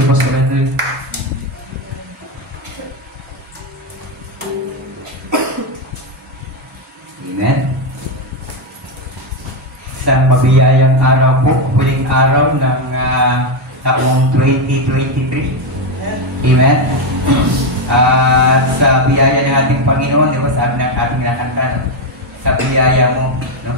you, Pastor Henry. Amen. Sa mabiyayang araw po, huling araw ng taong 2023. Amen. Sa biyaya ng ating Panginoon, di ba, sabi ng ating nakanta, sa biyaya mo, no,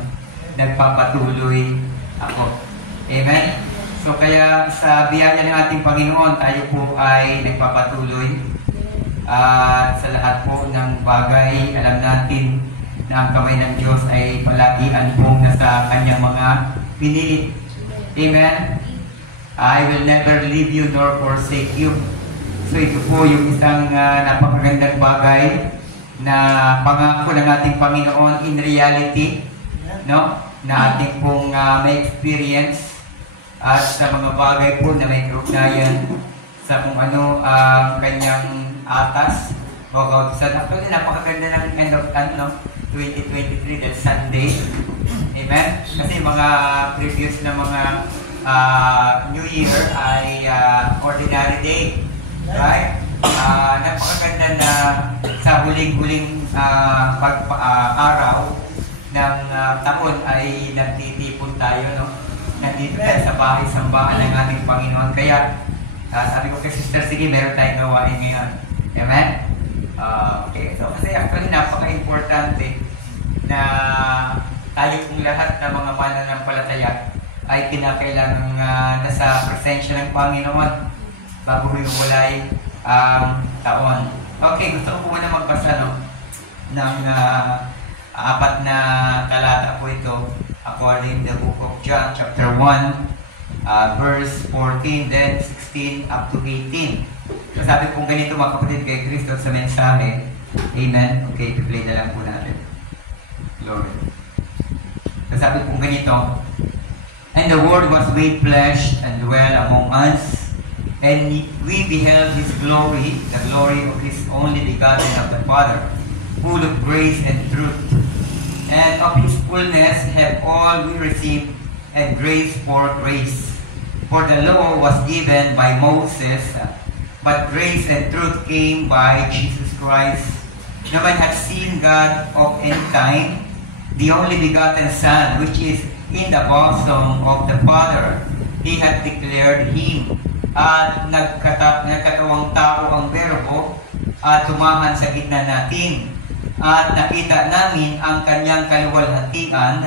nagpapatuloy ako. Amen. So kaya sa biyaya ng ating Panginoon, tayo po ay nagpapatuloy. Sa lahat po ng bagay, alam natin na ang kamay ng Diyos ay palagi anbong nasa kanyang mga pinilit. Amen. I will never leave you nor forsake you. So ito po yung isang napakagandang bagay na pangako ng ating Panginoon in reality, no? Na ating pong may experience at sa mga bagay po na may kaugnayan sa kung ano ang kanyang atas. Actually, napakaganda ng end of 2023 dahil Sunday. Amen? Kasi mga previous na mga New Year ay ordinary day. Right? Napakaganda na sa huling-huling araw ng taon ay nagtitipon tayo, no? Nandito tayo sa bahay-sambahan ng ating Panginoon. Kaya, sabi ko kay Sister, sige, meron tayong gawain ngayon. Amen? Okay, so kasi actually napaka-importante na tayo kung lahat ng mga mananampalataya ay kinakailangan nasa presensya ng Panginoon bago hiwalay ang taon. Okay, gusto ko muna magbasa ng apat na talata po ito according to the book of John chapter 1 verse 14 then 16 up to 18. So sabi kong ganito mga kapatid kay Kristo sa mensahe. Amen. Okay, i-play na lang po natin. Lord. So sabi kong ganito, and the Word was made flesh and dwelt among us, and we beheld His glory, the glory of His only begotten of the Father, full of grace and truth. And of His fullness have all we received, and grace for grace. For the law was given by Moses, but grace and truth came by Jesus Christ. No man hath seen God of any time, the only begotten Son, which is in the bosom of the Father, He hath declared Him. At nagkatawang tao ang Berbo at tumahan sa gitna natin. At nakita namin ang kanyang kaluwalhatiang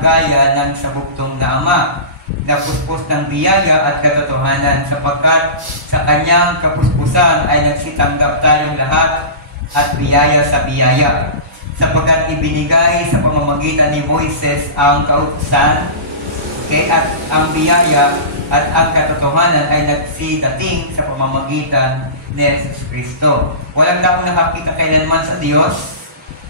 gaya ng sabuktong na Ama, na puspos ng biyaya at katotohanan, sapagkat sa kanyang kapuspusan ay nagsitanggap tayong lahat at biyaya sa biyaya. Sapagkat ibinigay sa pamamagitan ni Moises ang kautusan, at ang biyaya at ang katotohanan ay nagsidating sa pamamagitan ni Jesus Kristo. Walang taong nakakita kailanman sa Diyos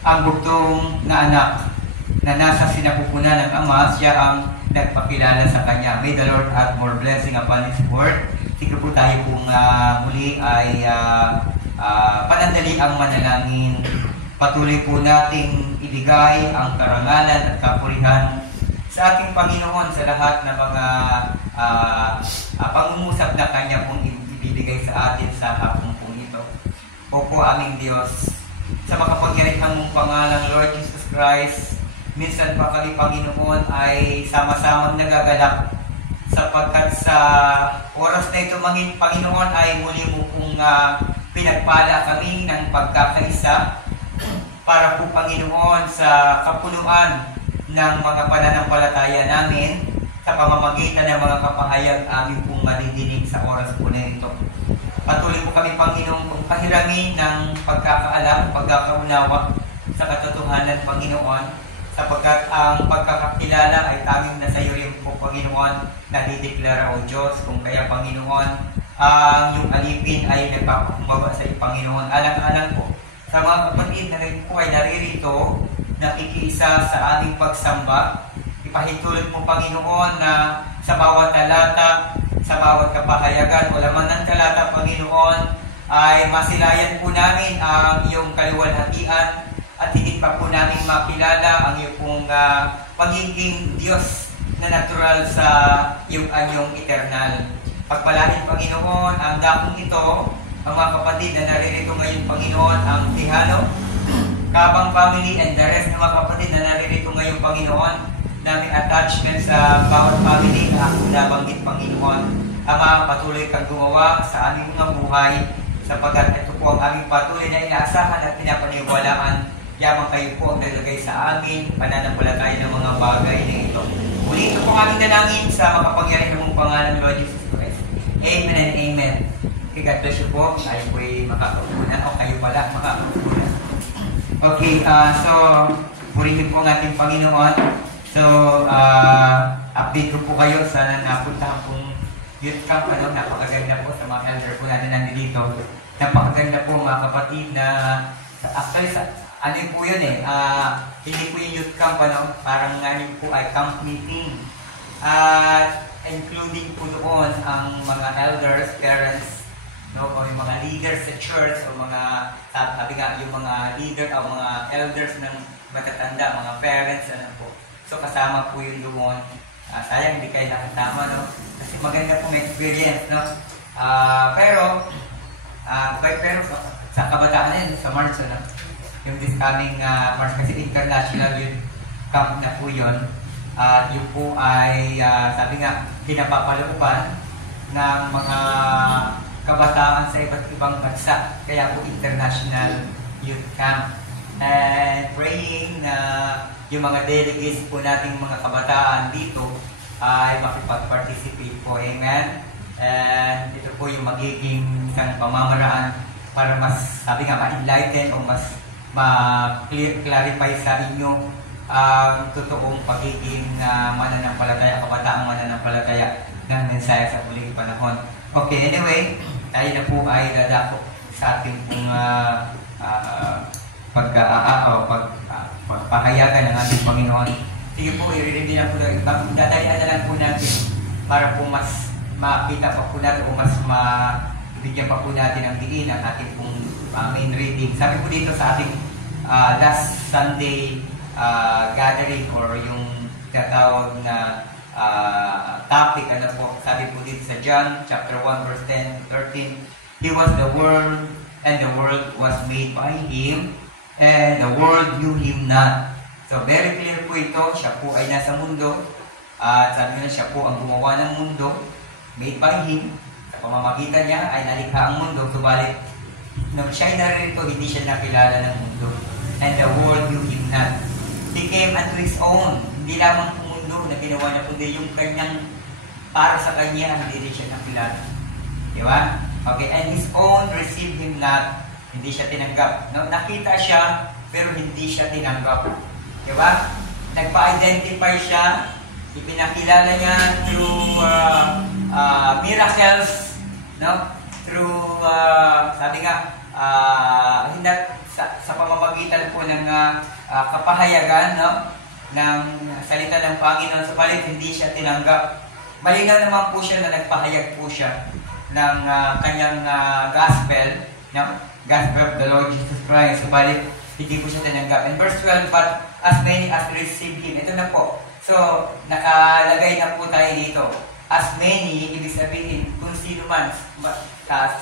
ang buktong na anak na nasa sinapupunan ng Ama, siya ang nagpakilala sa Kanya. May the Lord add more blessing upon His word. Sige po tayo kung muli ay panandali ang manalangin. Patuloy po nating ibigay ang karangalan at kapurihan sa ating Panginoon sa lahat ng mga pangungusap na Kanya pong ibibigay sa atin sa hapong pong ito. Opo aming Diyos, sa makapangyarihang mong pangalan, Lord Jesus Christ, minsan pa kami Panginoon ay sama-samang nagagalak sapagkat sa oras na ito, Panginoon, ay muli mo pong pinagpala kami ng pagkakaisa para po Panginoon sa kapuluan ng mga pananampalataya namin sa pamamagitan ng mga kapahayag amin pong maridinig sa oras po na ito. Patuloy po kami, Panginoon, kung pahiramin ng pagkakaalam, pagkakaunawa sa katotohanan, Panginoon, sapagkat ang pagkakakilala ay tanging nasa iyo rin po, Panginoon, na dideklara, O Diyos. Kung kaya, Panginoon, ang iyong alipin ay nagpapakumbaba sa iyo, Panginoon. Alang-alang po sa mga kapatid na ngayon po ay naririto, nakikiisa sa aming pagsamba. Ipahintulot mo, Panginoon, na sa bawat talata, sa bawat kapahayagan o laman ng talata, Panginoon, ay masilayan po namin ang iyong kaluwalhatian at higit pa po namin makilala ang iyong pagiging Diyos na natural sa iyong anyong eternal. Pagpalain, Panginoon, ang dakong ito, ang mga kapatid na naririto ngayon, Panginoon, ang Tihano, Kabang family, and the rest ng mga kapatid na naririto ngayon, Panginoon, na may attachment sa bawat family na ako nabanggit, Panginoon. Ama, patuloy kang gumawa sa aming mga buhay, sapagkat ito po ang aming patuloy na inaasahan at pinapaniwalaan. Yamang kayo po ang nalagay sa amin, pananampalataya ng mga bagay na ito. Muli ito po ang aming dalangin sa makapangyarihan ng pangalan ng Lord Jesus Christ. Amen and amen. Okay, God bless you po. Tayo po'y makakaupunan o kayo pala makakaupunan. Okay, so purihin po ang ating Panginoon. So, update ko po kayo. Sana napuntahan pong youth camp. Napakaganda po sa mga elder po natin nandito. Napakaganda po mga kapatid na actually ano po yun hindi po yung youth camp, parang ngayon po ay camp meeting. Including po doon ang mga elders, parents, o yung mga leaders sa church, o mga, sabi nga, yung mga leader o mga elders ng matatanda, mga parents, po. So kasama po yun doon. Sayang hindi kayo nakatama, kasi maganda pong experience, pero sa kabataan yan, sa March, yung this coming March, kasi international youth camp na po yun. Yun po ay, sabi nga, pinapapalooban ng mga kabataan sa iba't ibang bansa. Kaya po international youth camp. And praying na yung mga delegates po nating mga kabataan dito ay makipag-participate po. Amen? And ito po yung magiging isang pamamaraan para mas, sabi nga, ma-enlighten o mas ma-clarify sa inyo ang totoong pagiging mananampalataya, kabataang mananampalataya ng mensahe sa muling panahon. Okay, anyway, tayo na po ay dadako sa ating pong pagpahayagan ng ating Panginoon. Sige po, i-ready na po natin. Dadayaan na lang po natin para po mas makita pa po natin o mas bigyan pa po natin ang diin ang ating pong main reading. Sabi po dito sa ating last Sunday gathering or yung tatawag na topic, sabi po dito sa John chapter 1 verse 10 to 13, He was the Word, and the world was made by Him, and the world knew Him not. So very clear po ito, siya po ay nasa mundo, at sabi nga siya po ang gumawa ng mundo, made by Him. Sa pamamagitan niya ay nalikha ang mundo, subalit nung siya ay narito, hindi siya nakilala ng mundo, and the world knew Him not. He came unto His own, hindi lamang ang mundo na ginawa niya, kundi yung kanyang para sa kanya, hindi rin siya nakilala. Di ba? Okay, and His own received Him not, hindi siya tinanggap. No, nakita siya, pero hindi siya tinanggap. Di ba? Nagpa-identify siya, ipinakilala niya through miracles, no? Through, sabi nga, sa pamamagitan po ng kapahayagan, no? Ng salita ng Panginoon, subalit hindi siya tinanggap. Malinaw naman po siya na nagpahayag po siya ng kanyang gospel, no? Gospel of the Lord Jesus Christ, subalit hindi po siya tinanggap. In verse 12, but as many as received Him, ito na po. So, nakalagay na po tayo dito. As many, ibig sabihin, kung sino man,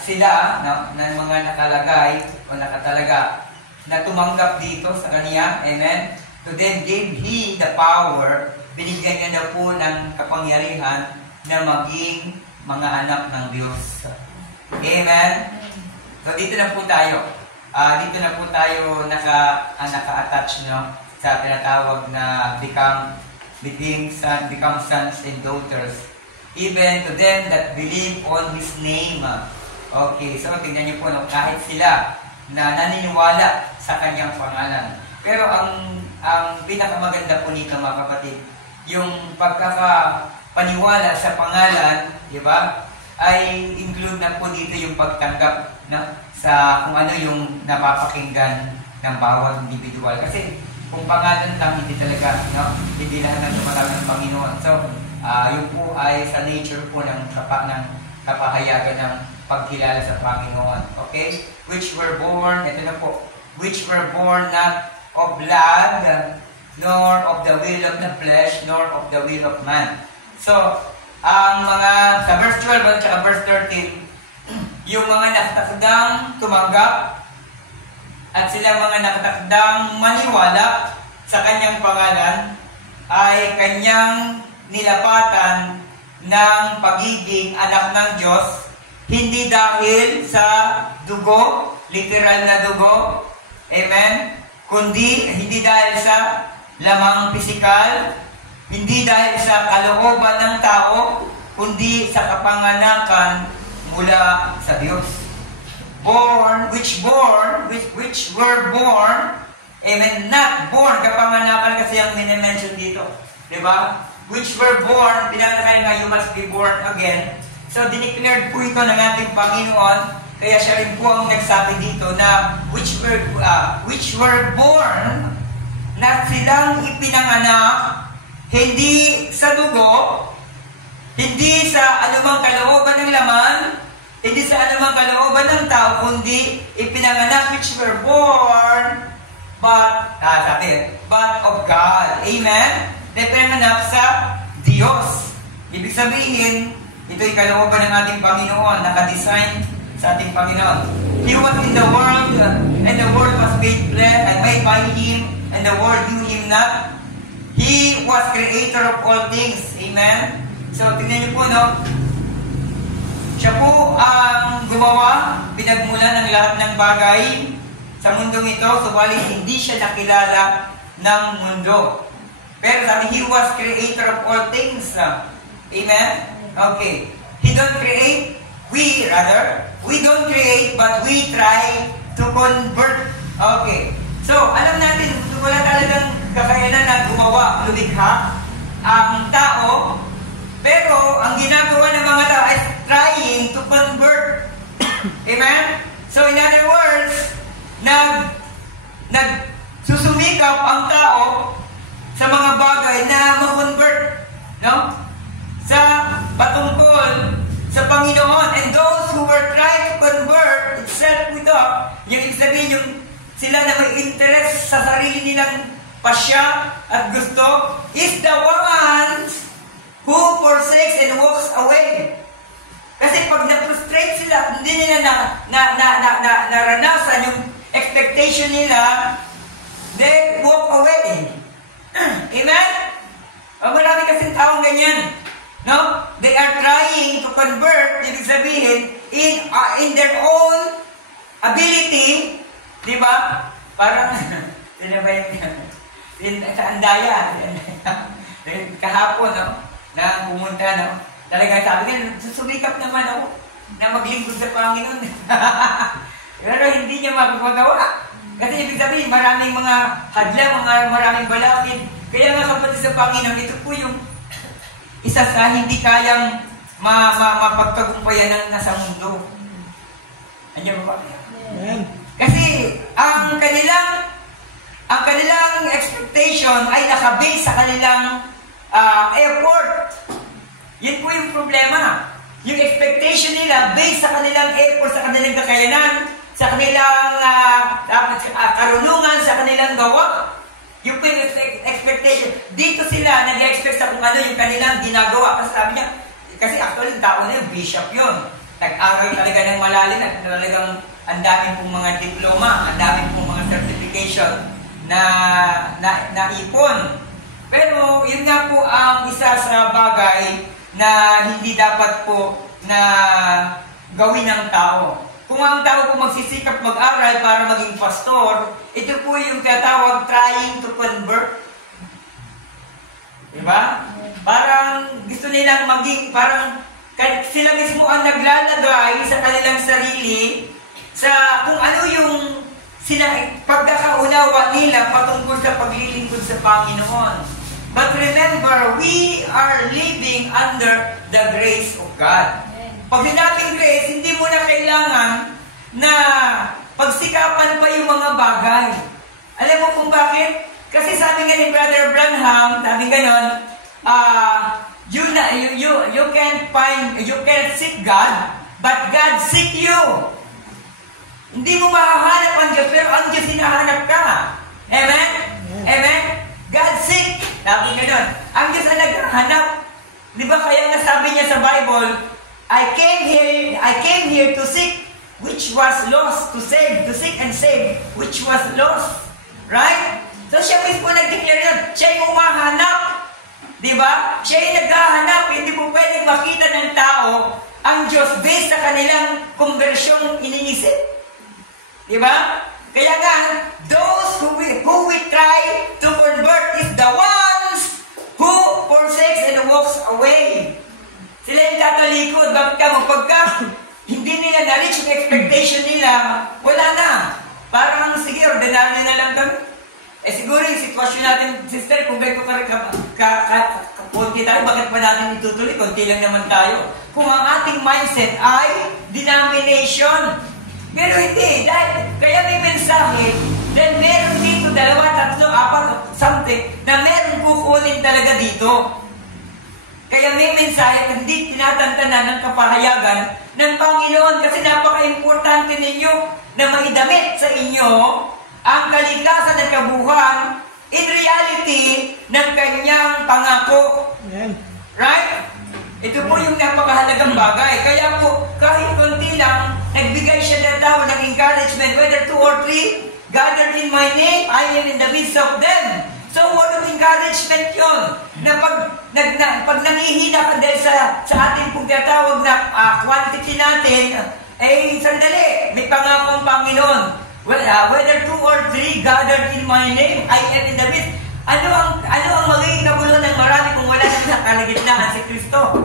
sila, no, na mga nakalagay o nakatalaga, na tumanggap dito sa Kanya, amen? To them gave He the power, binigyan niya na po ng kapangyarihan na maging mga anak ng Diyos. Amen? So dito na po tayo. Dito na po tayo naka-attach, no, sa tinatawag na become sons and daughters. Even to them that believe on His name. Okay, so tingnan niyo po, no, kahit sila na naniniwala sa Kanyang pangalan. Pero ang pinakamaganda po nito, mga kapatid, yung pagkakapaniwala sa pangalan, di ba, ay include na po dito yung pagtanggap, no, sa kung ano yung napapakinggan ng bawat individual. Kasi kung pangalan lang, hindi talaga, no, hindi lahat ng tumatawag ng Panginoon. So, yun po ay sa nature po ng kapahayagan ng pagkilala sa Panginoon. Okay? Which were born, ito na po, which were born not of blood, nor of the will of the flesh, nor of the will of man. So, ang mga, sa verse 12 at saka verse 13, yung mga nakatakdang tumanggap at sila mga nakatakdang maniwala sa kanyang pangalan ay kanyang nilapatan ng pagiging anak ng Diyos, hindi dahil sa dugo, literal na dugo, amen, kundi hindi dahil sa lamang pisikal, hindi dahil sa kalooban ng tao, kundi sa kapanganakan mula sa Diyos. Which were born, amen, not born, kapanganakan kasi ang minimension dito, di ba? Which were born, pinakakaya nga, you must be born again. So, dineclared po ito ng ating Panginoon, kaya siya rin po ang nagsabi dito na which were born, na silang ipinanganak, hindi sa dugo, hindi sa anumang kalooban ng laman, hindi sa anumang kalooban ng tao, kundi ipinanganak which were born, but of God. Amen? Na ipinanganak sa Diyos. Ibig sabihin, ito'y kalooban ng ating Panginoon, nakadesign sa ating Panginoon. He was in the world, and the world was made by Him, and the world knew Him not. He was creator of all things. Amen? So, tingnan niyo po, no? Siya po ang gumawa, pinagmulan ng lahat ng bagay sa mundong ito, subalit hindi siya nakilala ng mundo. Pero sabi, He was creator of all things. Amen? Okay. He don't create, we don't create, but we try to convert. Okay. So, alam natin, wala talagang kakayanan na gumawa, lumikha ang tao, pero ang ginagawa ng mga tao is trying to convert. Amen? So, in other words, nagsusumikap ang tao sa mga bagay na ma-convert, no? Sa patungkol sa Panginoon. And those who were trying to convert, it said with yung ibig sabihin yung sila na may interest sa sarili nilang pasya at gusto, is the ones who forsakes and walks away. Kasi pag na-frustrate sila, hindi nila naranasan yung expectation nila, they walk away. Amen? Marami kasing taong ganyan. No? They are trying to convert, ibig sabihin, in their own ability, di ba? Parang, sino ba yung sa Andaya, kahapon, no? Na pumunta, no? Talagang sabi niya, susumikap naman ako na maglingkod sa Panginoon. Pero hindi niya magagawa. Kasi ibig sabihin, maraming mga hadlang, maraming balakid. Kaya nga kapatid sa Panginoon, ito po yung isa sa hindi kayang mapagtagumpayan ng nasa mundo. Andiyan ba? Amen. Kasi ang kanilang expectation ay nakabase sa kanilang effort. Yun po yung problema. Yung expectation nila based sa kanilang effort, sa kanilang kakayanan, sa kanilang karunungan, sa kanilang gawa. Yung po yung expectation. Dito sila nag-expect sa kung ano yung kanilang ginagawa. Kasi sabi niya, kasi actually yung tao na yung bishop yun. Nag-aral talaga ng malalim at talagang ang daming pong mga diploma, ang daming pong mga certification na ipon. Pero yun nga po ang isa sa bagay na hindi dapat po na gawin ng tao. Kung ang tao po magsisikap mag-aral para maging pastor, ito po yung tinatawag trying to convert. Diba? Parang gusto nilang maging, parang sila mismo ang naglalagay sa kanilang sarili sa kung ano yung pagkakaunawa nila patungkol sa paglilingkod sa Panginoon. But remember, we are living under the grace of God. Pag sinabing grace, hindi mo na kailangan na pagsikapan pa yung mga bagay. Alam mo kung bakit? Kasi sabi nga ni Brother Branham, sabi ganon, you can't seek God, but God seek you. Hindi mo mahahanap ang Diyos, pero ang Diyos hinahanap ka. Amen? Amen? God seek. Sabi ganon. Ang Diyos ang naghahanap Di ba kaya nasabi niya sa Bible, I came here to seek which was lost, to seek and save which was lost. Right? So siya mismo nag-declare yun. Siya yung umahanap. Di ba? Siya yung naghahanap. Hindi po pwedeng makita ng tao ang Diyos based sa kanilang konbersyong iniisip. Di ba? Kaya nga, those who we try to convert is the ones who forsakes and walks away. Sila yung tatalikod. Bakit ka pagka hindi nila na-reach yung expectation nila, wala na. Parang, sige, ordinary na lang kami. Siguro yung sitwasyon natin, sister, kung kayo konti tayo, bakit pa natin itutuloy? Konti lang naman tayo. Kung ang ating mindset ay denomination. Pero hindi, dahil, kaya may mensahe, dahil meron dito, 2, 3, 4, something, na meron kukunin talaga dito. Kaya may mensahe, hindi tinatantanan ng kapahayagan ng Panginoon kasi napaka-importante ninyo na maidamit sa inyo ang kaligtasan ng kabuhan in reality ng kanyang pangako. Right? Ito po yung napakahalagang bagay. Kaya po, kahit konti lang, nagbigay siya ng tao ng encouragement, whether 2 or 3, gathered in my name, I am in the midst of them. So, word of encouragement yun. Na pag nangihina ka dahil sa ating pong tinatawag na quantity natin, sandali, may pangakong Panginoon. Well, whether 2 or 3 gathered in my name, I am in the midst. Ano ang magiging kabuluhan ng marami kung wala na kalagitnaan si Kristo?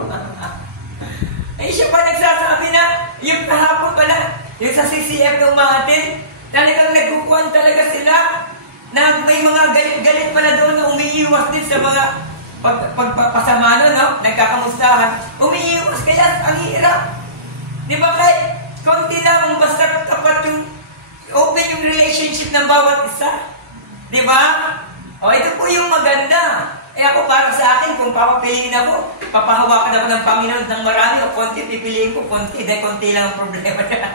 Siya pa nagsasabi na, yung kahapon pala, yung sa CCF ng umatin, talagang nagkukuhan talaga sila na may mga galit pala doon na umiiwas din sa mga pagpapasama, no? Nagkakamustahan. Umiiwas, kaya ang hirap. Di ba kahit konti lang, basta tapat yung open yung relationship ng bawat isa. Di ba? Ito po yung maganda. Ako para sa akin, kung papapiliin ako, papahawakan ako ng Panginoon ng marami o konti, pipiliin ko konti, dahil konti lang ang problema niya.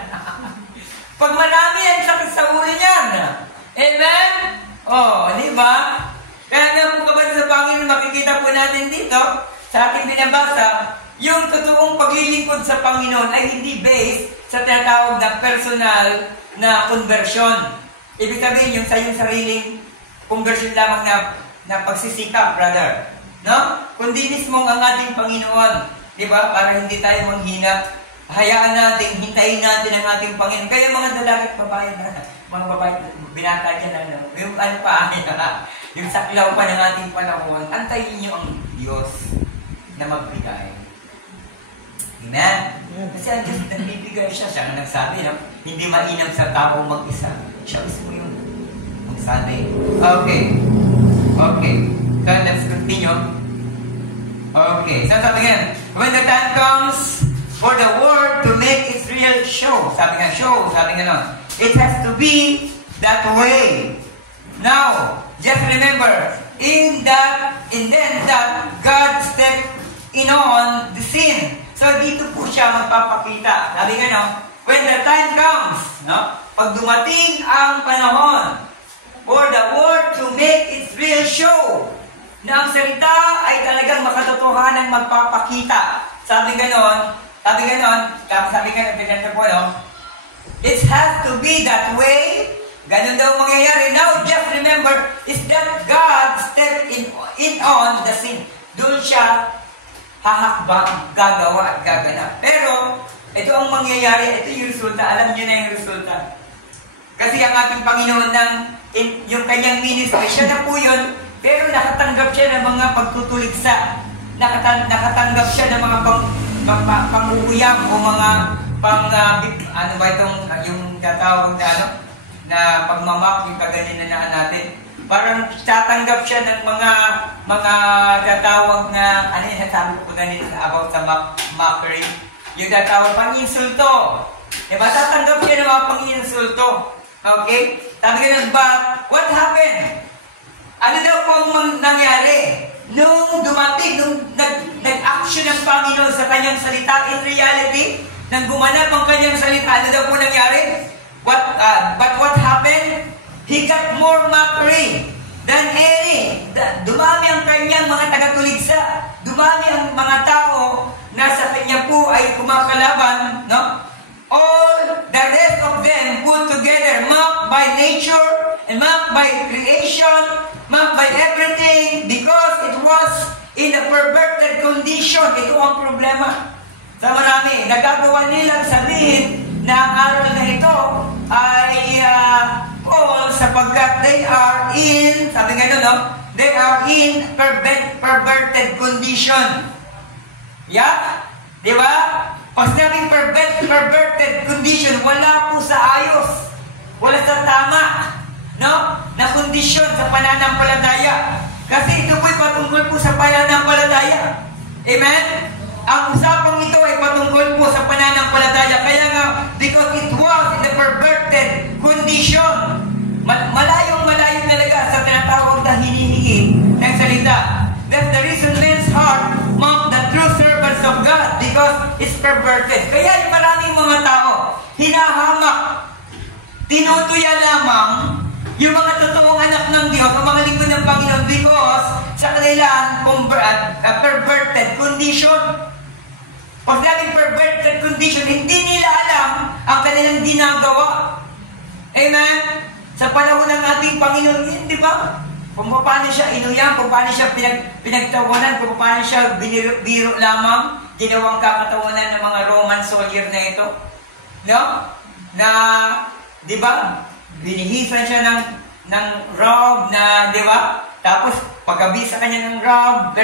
Pag marami, ang sakit sa ulo niyan. Amen? Di ba? Kaya nga po kapag sa Panginoon, makikita po natin dito, sa ating binabasa, yung totoong paglilingkod sa Panginoon ay hindi based sa tinatawag na personal na conversion. Ibig sabihin yung sa iyong sariling conversion lamang na pagsisikap, brother. No? Kundi mismo ang ating Panginoon. Diba? Para hindi tayo manghina. Hayaan natin, hintayin natin ang ating Panginoon. Kaya mga dalaga at babae na, mga babae, binata dyan, yung yung saklaw pa ng ating panahon, antayin niyo ang Diyos na magbigay. Amen? Kasi ang Diyos nagbibigay siya. Siya ang nagsabi, no? Hindi mainam sa tao mag-isa. Siya mismo yung magsabi. Okay. So, let's continue. Okay. So, sabi nga, when the time comes for the word to make its real show. Sabi nga, show. Sabi nga nun. It has to be that way. Now, just remember, in then that God stepped in on the scene. So, dito po siya magpapakita. Sabi nga, no? When the time comes, no? Pag dumating ang panahon for the word to make its real show, na ang salita ay talagang makatotohanan magpapakita. Sabi ganon, po, no? It has to be that way. Ganon daw mangyayari. Now, just remember, is that God stepped in on the scene. Doon siya hahakbang, gagawa at gaganap. Pero, ito ang mangyayari, ito yung resulta. Alam niyo na yung resulta. Kasi ang ating Panginoon yung kanyang ministry, siya na po yun, pero nakatanggap siya ng mga pagtutuligsa. Nakatanggap siya ng mga panguyam o mga yung tatawag na pagmamak, yung kaganinan natin. Parang tatanggap siya ng mga tatawag na, sabi ko ganito about sa mockery. Yung tatawag pang-insulto. Diba? Tatanggap siya ng mga pang-insulto. Okay? Sabi ka nun, but what happened? Ano daw pong nangyari? Nung dumating, nung nag-action ng Panginoon sa kanyang salita, in reality, nang gumanap ang kanyang salita, ano daw po nangyari? But what happened? He got more mockery than any. Dumami ang kanyang mga taga-tuligsa. bali ang mga tao na sa kanya po ay kumakalaban, no? All the rest of them put together, marked by nature and marked by creation, marked by everything, because it was in a perverted condition. Ito ang problema sa marami. Nagagawa nilang sabihin na ang aral na ito ay false sapagkat they are in, sabi nga no? They are in perverted condition. Yeah? Di ba? Pag sinabing perverted condition, wala po sa ayos. Wala sa tama. No? Na kondisyon sa pananampalataya. Kasi ito po'y patungkol po sa pananampalataya. Amen? Ang usapang ito ay patungkol po sa pananampalataya. Kaya nga, because it was in the perverted condition. Malayong-malayo talaga sa tinatawag na hinihingi ng salita. That's the reason men's heart mock the true servants of God because it's perverted. Kaya maraming mga tao hinahamak, tinutuya lamang yung mga totoong anak ng Diyos, ang mga lingkod ng Panginoon because sa kanilang perverted condition. Pag sabing perverted condition, hindi nila alam ang kanilang ginagawa. Amen? Sa panahon ng ating Panginoon, di ba? Kung paano siya inuyang, kung paano siya pinagtawanan, kung paano siya biro lamang, ginawang kakatawanan ng mga Roman soldier na ito. No? Na, di ba? Binihisan siya ng rob na, di ba? Tapos, paggabi sa kanya ng rob,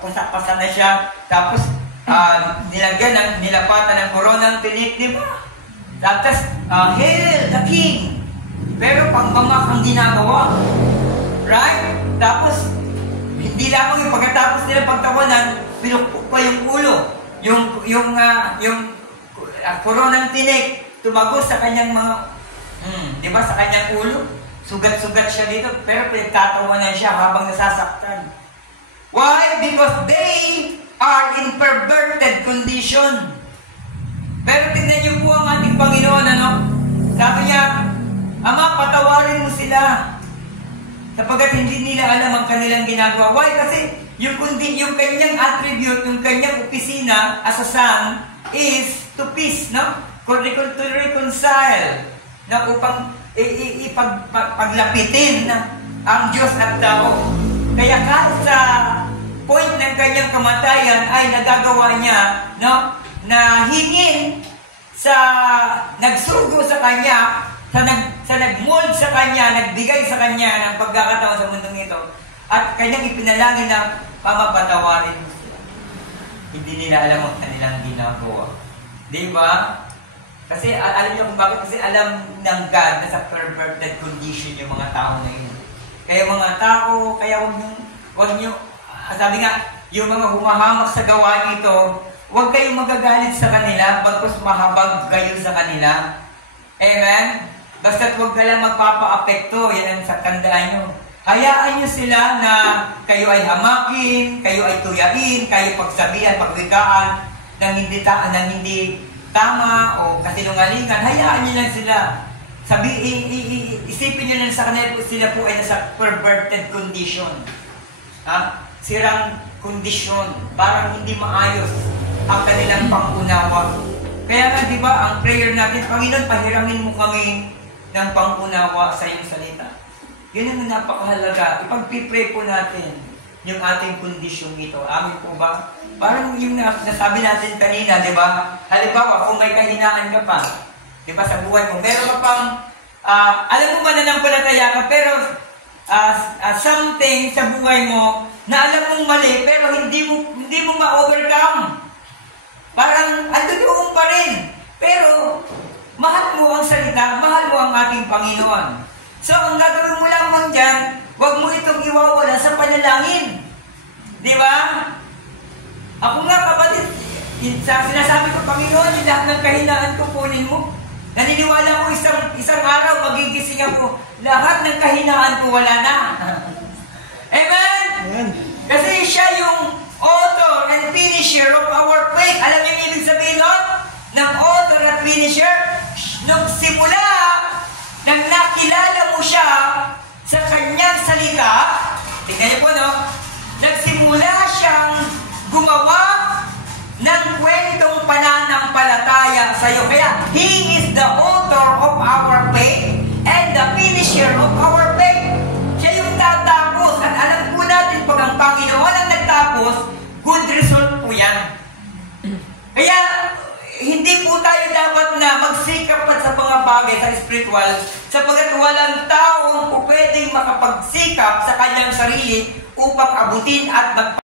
pasak-pasak na siya. Tapos, nilapatan ng koronang tinik, di ba? Tapos, hail the king! Pero pangbangat ang ginagawa. Right? Tapos, hindi lamang yung pagkatapos nila pagtawanan, pinukpok pa yung ulo. Yung koronang tinik, tumagos sa kanyang mga, di ba, sa kanyang ulo. Sugat-sugat siya dito, pero pinagtatawanan siya habang nasasaktan. Why? Because they are in perverted condition. Pero tingnan niyo po ang ating Panginoon, ano? Sabi niya, Ama, patawarin mo sila. Sapagkat hindi nila alam ang kanilang ginagawa. Why? Kasi yung kanyang attribute, yung kanyang opisina as a son is to peace, no? To reconcile. Na upang paglapitin ang Diyos at tao. Kaya kahit sa point ng kanyang kamatayan ay nagagawa niya, no? Na hingin sa nagsugo sa kanya, sa nagmold sa kanya, nagbigay sa kanya ng pagkakataon sa mundong ito, at kanyang ipinalangin na pamapatawarin mo sila. Hindi nila alam ang kanilang ginagawa. Di ba? Kasi alam niyo kung bakit? Kasi alam ng God na sa perverted condition yung mga tao na yun. Kaya mga tao, kaya huwag niyo, sabi nga, yung mga humahamak sa gawain ito, huwag kayong magagalit sa kanila, bagkus mahabag kayo sa kanila. Amen? Basta't huwag na lang magpapa-apekto, yan ang tandaan nyo. Hayaan nyo sila na kayo ay hamakin, kayo ay tuyain, kayo pagsabihan, pagwikaan, nang hindi tama o kasinungalingan. Hayaan nyo lang sila. Isipin nyo lang sa kanila, sila po ay nasa perverted condition. Sirang kondisyon, parang hindi maayos ang kanilang pangunawa. Kaya nga, di ba, ang prayer natin, Panginoon, pahiramin mo kami ng pangunawa sa iyong salita. Yun ang napakahalaga. Ipag-pray po natin yung ating kondisyong ito. Amin po ba? Parang yung nasabi natin kanina, di ba? Halimbawa, kung may kahinaan ka pa, di ba, sa buhay mo, meron ka pang, alam mo mananampalataya ka, pero something sa buhay mo na alam mong mali, pero hindi mo ma-overcome. Parang andun pa rin. Pero, mahal mo ang salita, mahal mo ang ating Panginoon. So, ang gagawin mo lamang dyan, huwag mo itong iwawala sa panalangin. Di ba? Ako nga, kapatid, sinasabi ko, Panginoon, yung lahat ng kahinaan ko, kunin mo. Naniniwala ko isang araw, magigising ako, lahat ng kahinaan ko, wala na. Amen? Amen. Kasi siya yung author and finisher of our faith. Alam niyo yung ibig sabihin nun? Ng author at finisher? Nung simula, nang nakilala mo siya sa kanyang salita, tingnan niyo po, no? Nagsimula siyang para sa iyo. Kaya, He is the author of our faith and the finisher of our faith. Siya yung tatapos. At alam po natin pag ang Panginoon ang nagtapos, good result po yan. Kaya, hindi po tayo dapat na magsikap pa sa mga bagay sa spiritual sapagkat walang taong pwedeng makapagsikap sa kanyang sarili upang abutin at